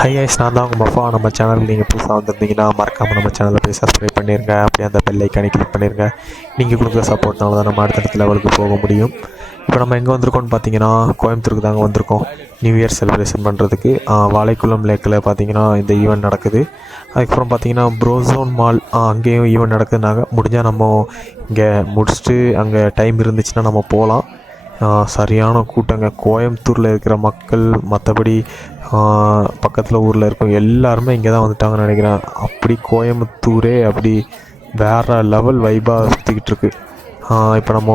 High ice, நான் தான் உங்கள் மஃபா. நம்ம சேனல் நீங்கள் புதுசாக வந்திருந்தீங்கன்னா மறக்காமல் நம்ம சேனலை போய் சப்ஸ்கிரைப் பண்ணிடுங்க. அப்படியே அந்த பெல் ஐக்கானை கிளிக் பண்ணிடுங்க. நீங்கள் கொடுக்குற சப்போர்ட்னால தான் நம்ம அடுத்தடுத்த லெவலுக்கு போக முடியும். இப்போ நம்ம எங்கே வந்திருக்கோம்னு பார்த்தீங்கன்னா கோயம்புத்தூருக்கு தாங்க வந்திருக்கோம் நியூ இயர் செலிப்ரேஷன் பண்ணுறதுக்கு. வாழைக்குளம் லேக்கில் பார்த்தீங்கன்னா இந்த ஈவெண்ட் நடக்குது. அதுக்கப்புறம் பார்த்தீங்கன்னா ப்ரோசோன் மால் அங்கேயும் ஈவெண்ட் நடக்குதுனாங்க. முடிஞ்சால் நம்ம இங்கே முடிச்சுட்டு அங்கே டைம் இருந்துச்சுன்னா நம்ம போகலாம். சரியான கூட்டங்க. கோயம்புத்தூரில் இருக்கிற மக்கள், மற்றபடி பக்கத்தில் ஊரில் இருக்கும் எல்லாருமே இங்கே தான் வந்துட்டாங்கன்னு நினைக்கிறேன். அப்படி கோயம்புத்தூரே அப்படி வேறு லெவல் வைபாக சுற்றிக்கிட்டு இருக்கு. இப்போ நம்ம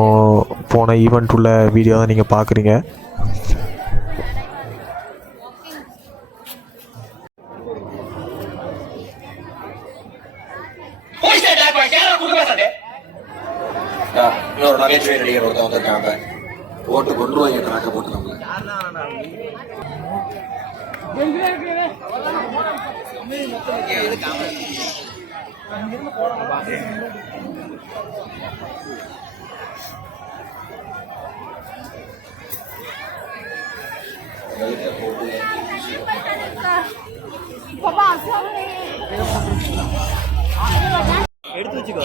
போன ஈவெண்ட் உள்ள வீடியோ தான் நீங்கள் பார்க்குறீங்க. இன்னொரு நகைச்சுவை நடிகர் ஒருத்தர் வந்திருக்காங்க. போட்டு கொண்டு போய் நாக்க போட்டு நம்மள எடுத்து வச்சுக்கோ.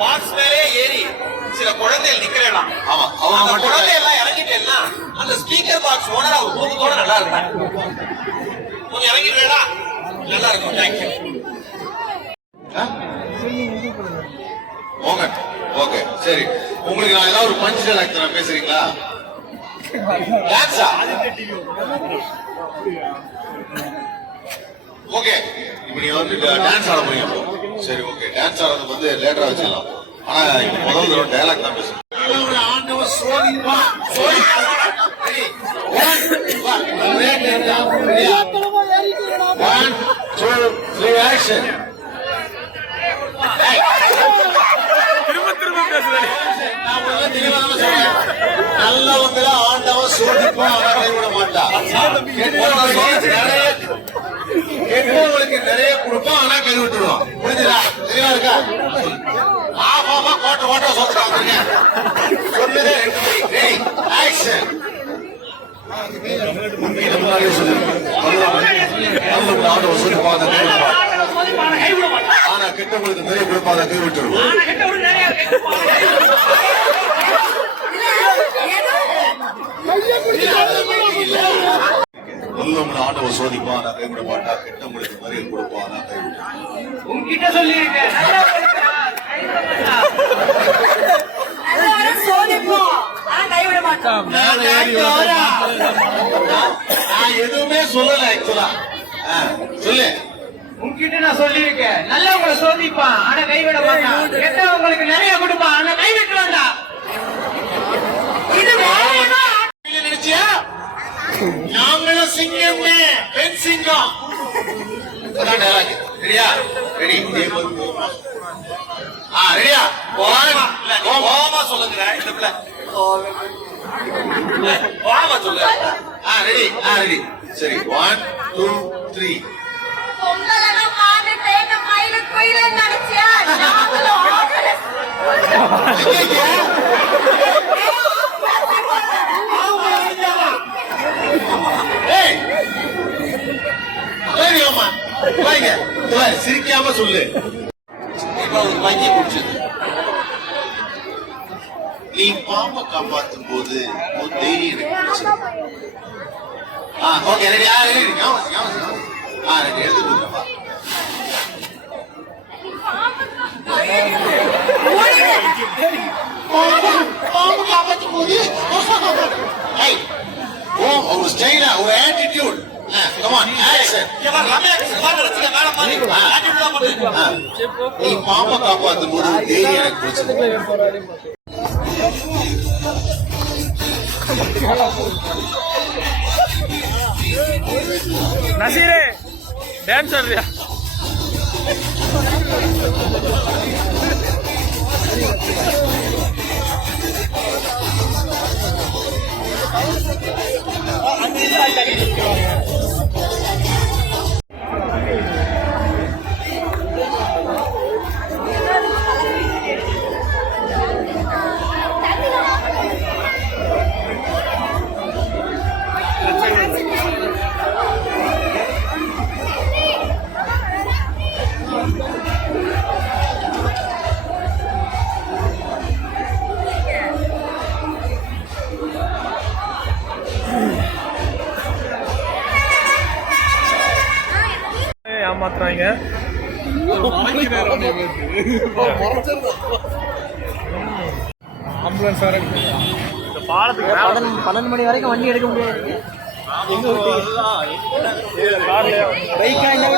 பாக்ஸ் மேலே ஏறி சில குழந்தைகள் நிக்கிறேன். அவங்க குழந்தை எல்லாம் இறங்கிட்டேன்னா அந்த ஸ்பீக்கர் பாக்ஸ் ஓனர் அவர் குடும்பத்தோட நல்லா இருக்கும். கொஞ்சம் இறங்கிடுவேடா, நல்லா இருக்கும். தேங்க்யூ. ஓகே சரி. உங்களுக்கு நான் ஏதாவது ஒரு பஞ்ச் டைலாக் தரேன், பேசுறீங்களா? டான்ஸா? ஓகே, இப்போ நீங்க வந்து டான்ஸ் ஆட போறீங்க. சரி ஓகே, டான்ஸ் ஆடுறது வந்து லேட்டரா வச்சுக்கலாம். ஆனா இப்போ முதல் தடவை டைலாக் தான் பேசுறேன். ஆண்டவர் சோதிப்பா One, two, three, action. நல்லவங்களை ஆண்டவன் சோதிப்பான், ஆனா கைவிட மாட்டான். கெட்டவங்களுக்கு நிறைய கொடுப்பான், ஆனா கைவிட்டுருவான். புரிஞ்சுதா? தெளிவா இருக்கா? ஆமாமா, கோட்டை சோத்துக்காங்க. சொன்னதே ஆக்ஷன். ஆனா கெட்டவங்களுக்கு நிறைய கொடுப்பான், கை விட்டுருவான். நல்லவங்களை ஆண்டவர் சோதிப்பான், நான் கைவிட மாட்டா. கெட்டவங்களுக்கு நிறைய கொடுப்பான், நான் கைவிட்டுருவான். உங்ககிட்ட சொல்லியிருக்கேன், நான் எதுவுமே சொல்லல. ஆக்சுவலா சொல்லு. உங்ககிட்ட நான் சொல்லியிருக்கேன், நல்லவங்களை சோதிப்பான் ஆனா கைவிட மாட்டான், கெட்டவங்களுக்கு நிறைய கொடுப்பான் ஆனா கைவிட்டு வேண்டாம். இது நினைச்சியா? நாங்களும் சிங்கம், பெண் சிங்கம். ரெடியா? ரெடி? ரெடியா? கோவமா சொல்லுங்க. இந்த பிள்ளை கோவமா சொல்லு. ரெடி? ரெடி. சரி, 1, 2, 3. சிரிக்காம சொல்லு. இப்ப ஒரு பையன் குடிச்சது. நீ பாம்பை காப்பாற்றும் போது ஒரு தைரியம் எனக்கு. Okay ready. ரெடி எடுத்து கொடுக்குறப்பா. Come on action. இவன் ரம்யா கிருஷ்ணன் நினைச்சுக்க மேடம் மாதிரி attitude தான் பண்ணுது. நீ பாம்பை காப்பாத்தும் போது தைரியம் எனக்கு பிடிச்சது. நசீரே டான்ஸ் ஆடுறியா? ஏமாத்துறாங்க. ஆம்புலன்ஸ் வர இந்த பாலத்துக்கு 12 மணி வரைக்கும் வண்டி எடுக்க முடியாது. கார்ல பைக்கா இல்லை